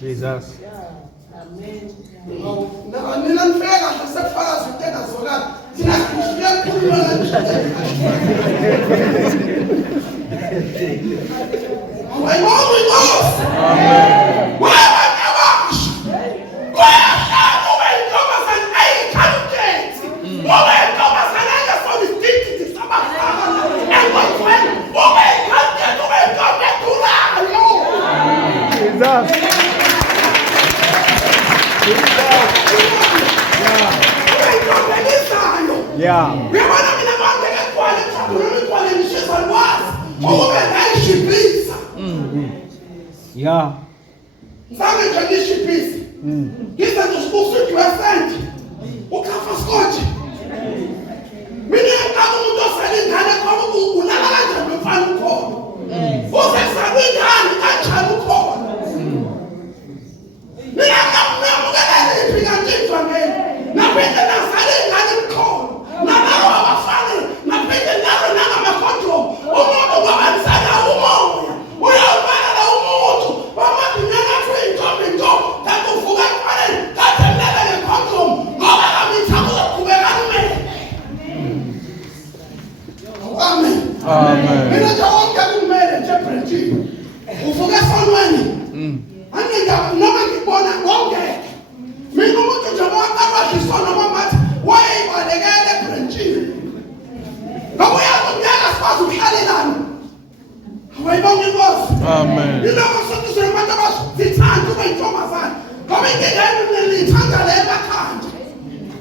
Jesus. Amen. Nina nifeka sasefaka zitenda zona. Sinakushia kulo. Amen. Yeah. Yeah. Sabe que é chipis? Isso é dos cursos que é frente. O cafascote. Menino, todo mundo sabe cara como o naranja me faz no colo. Você sabe cara, cacha no colo. Menino, não mulher é pingante também. Na frente da sala cara no colo. Na rua fala, na frente da na me control. O mundo vai sair o mundo. O eu para lá o mundo. Vamos pingar frente, então. Tá com fuga para. Tá tendo ele control. Agora a minha tá com Amen. Amen. Mina jaonke kumele nje Bridget. Uvuke sonweni. Anginga noma ngibona wonke. Mina umuntu nje wakabashisona mamathi wayebalekele Bridget. Ngoba uyakunyaka sikwazi ukuhlalelana. Awayibonga inkosi. Amen. Yiloko sokuthi semanje basithanda ube intombazana. Ngoba ingeke nilithanda le makhanda.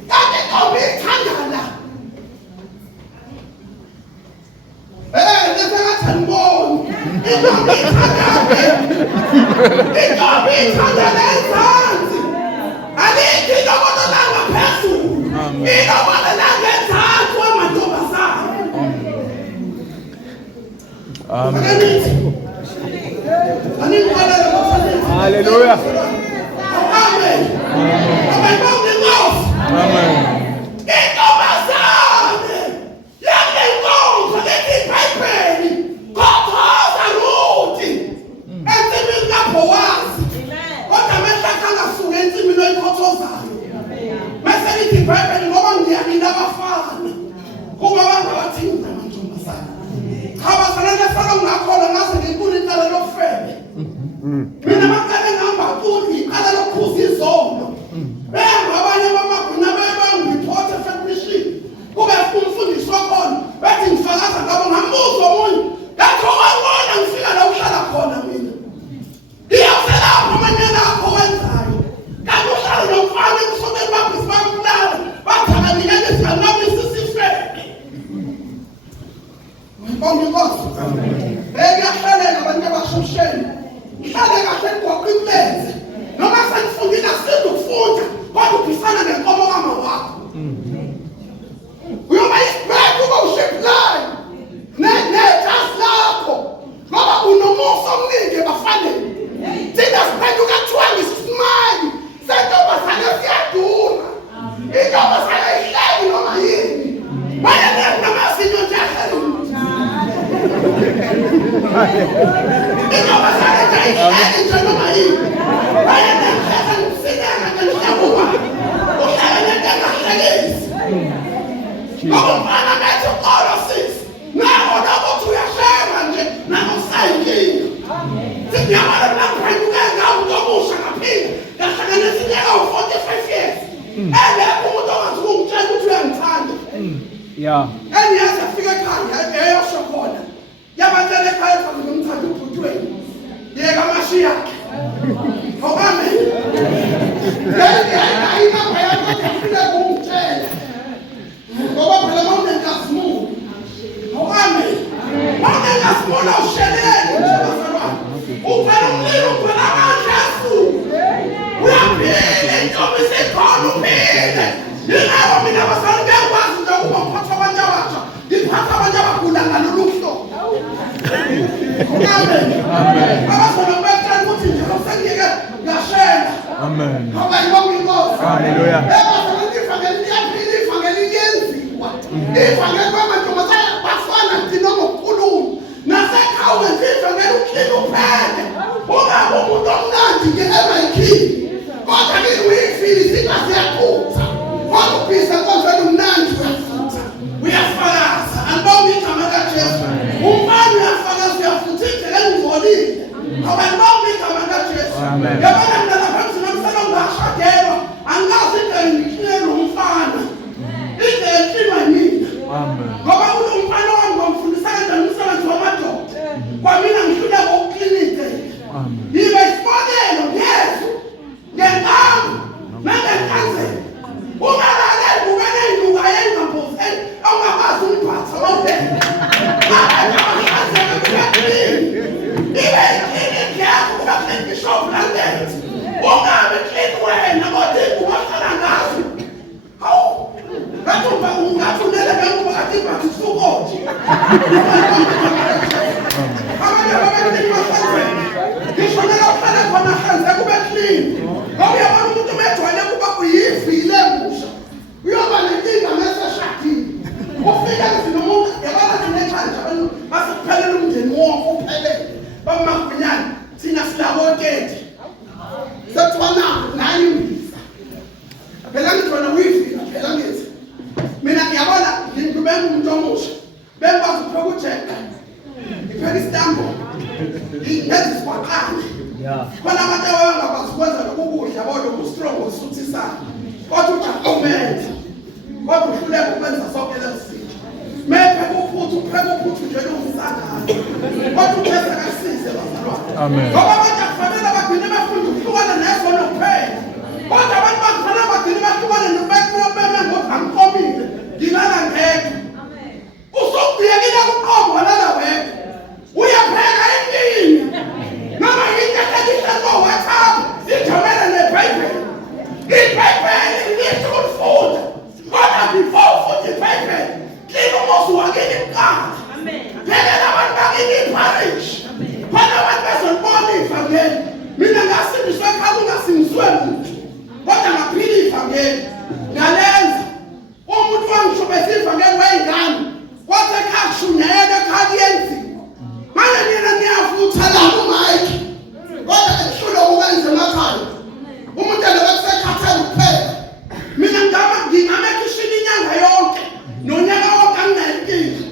Kanti ngoba ithanda la. Tanbon. Ito bitanda lensansi. Alithi lokutlanga phezulu. Ilo balanga ensansi wamantombazana. Amen. Hallelujah. Amen. Amen. Yeah. And yes, I figure I also call. Yabatele kaya kwa mtatu kutwe. Yega Mashiach. Amen. Yega ina kwa yako kufika kumtela. Baba pele monde kasmu. Amen. Monde kasmu na ushelele. Upele mlilo kwa Yesu. Uyapele njobe se kono pele. Yinawa mina basanga wazi ndio kupata wanja wacha. Dipata wanja wakulanga luluso. Amen. Amen. Baba sona mbeka kuti njosengeke yashela. Amen. Baba ibonga inkosi. Hallelujah. Baba sona ifangeli yaphila ifangeli yenziwa. Ifangeli kwamantombazana bafana ndinomo kukhulu. Nasekhawe ifangeli ukhulu phele. Ungabe umuntu omnandi ke ema Kodwa ke uyifile isingazi yakhutha. Kodwa ubhisa konjalo mnandi uyafutha. Uyafakaza. Anibonge igama likaJesu. Umfana uyafakaza uyafuthisa engizolile. Abanibonge igama likaJesu. Yabona mina lapha ngizomsana ngashadelwa. Angazi ngikile lo mfana. Idecima mina. Amen. Ngoba umfana wami ngomfundisa kanjani umsebenzi wamadoda. Kwamina ngihlula ngokuklinike. Amen. Yibe isibonelo ngezu. Ngengqamu. Nangenkanzelo. Ungalaleli ubene inuka yengambozi. Awungabazi umphatha wawubheka. Ibe ikliniki yakho kubaklini bishop landethi. Ungabe klini wena kodwa ungakhala ngazo. Hawu. Ngathumba ungathunele benguba kathi bathi sukothi. Abanye babaklini bahlazeka. Ngisho nalokhala khona hlanze kube clean. Ngoba uyabona umuntu umejwayele kuba kuyivile musha. Uyoba nenkinga mase shadile. Ufika nzima umuntu yabona sinethanda abantu basiphelela umndeni wonke uphelele. Bamagunyana thina silaboketi. Sethwana nayi imbiza. Phela ngithona uyifika phela ngithi. Mina ngiyabona ngibeka umuntu omusha. Bengikwazi ukuphokujeka. Ngipheka isitambo. Ngenza isikwaqane. Khona abantu abangakwazi ukwenza lokhu kudla bodwa ku-strong usuthisana. Kodwa ujakumenza. Kodwa uhluleka ukwenza sonke lezi zinto. Mepheka uphuthu, upheka uphuthu nje lomsangano. Kodwa upheka kasize bazalwane. Amen. Ngoba abantu akufanele bagcine bafunda ukuhlukana nesono kuphela. Kodwa abantu bakufanele bagcine bahlukane nobekubeme ngoba angikomile. Ngilala ngedwa. Usukuyekile ukuqomba walala wedwa. Uyapheka endlini. Noma yinto ehlekisa ko-WhatsApp. Sijamele neBhayibheli. IBhayibheli lisho ulifunda. Kodwa before ufunda iBhayibheli, klina umuzi wakini kuqala. Phekela abantu bakini iparish. Khona abantu bezolibona ivangeli. Mina ngasindiswa ekhaya ungasindiswe muntu. Kodwa ngaphila ivangeli. Ngalenza. Umuntu wangishobeza ivangeli wey'ngane. Wathi ekhaya kushunyayela ekhaya kuyenziwa. Manje mina ngiyavutha la uMike. Kodwa ekuhlula ukwenza emakhaya. Umuntu alobesekhathele kuphela. Mina ngingama ekishini inyanga yonke. Nonyaka wonke anginayinkinga.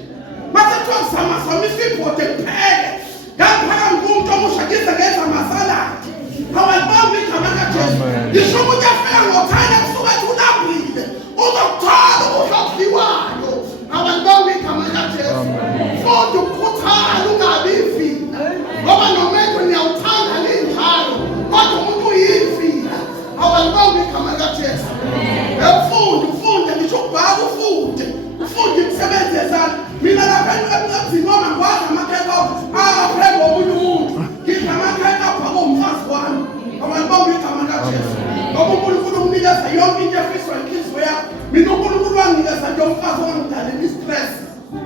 Mase kuthiwa kuzama isibhode kuphele. Ngaphaka ngumuntu omusha ngize ngenza amasaladi. Awalibambi igama likaJesu. Ngisho umuntu afika ngothane kusuka ethi unambile. Uzokuthola ukudla okudliwayo. Awalibambi igama likaJesu. Funda ukukhuthala ungabi ivila. Ngoba nomuntu niyawuthanda linjalo. Kodwa umuntu uyivila. Awalibambi igama likaJesu. Ufunde ngisho ukubhaka ufunde imisebenzi yezandla. Mina lapha emzini wami ngikwazi amakhekhe aphekwa omunye umuntu. Ngidla amakhekhe aphakwa umfazi wami. Awalibambi igama likaJesu. Ngoba uNkulunkulu umnikeza yonke into efiswa inhliziyo yakho. Mina uNkulunkulu wanginikeza nje umfazi ongangidalela i-stress.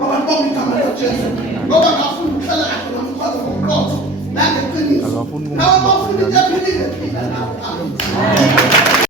Awalibambi igama likaJesu. Ngoba ngafuna ukuhlala kahle nomfazi ngobuqotho nangeqiniso. Nawe mawufuna into ephilile phila nawe. Amen.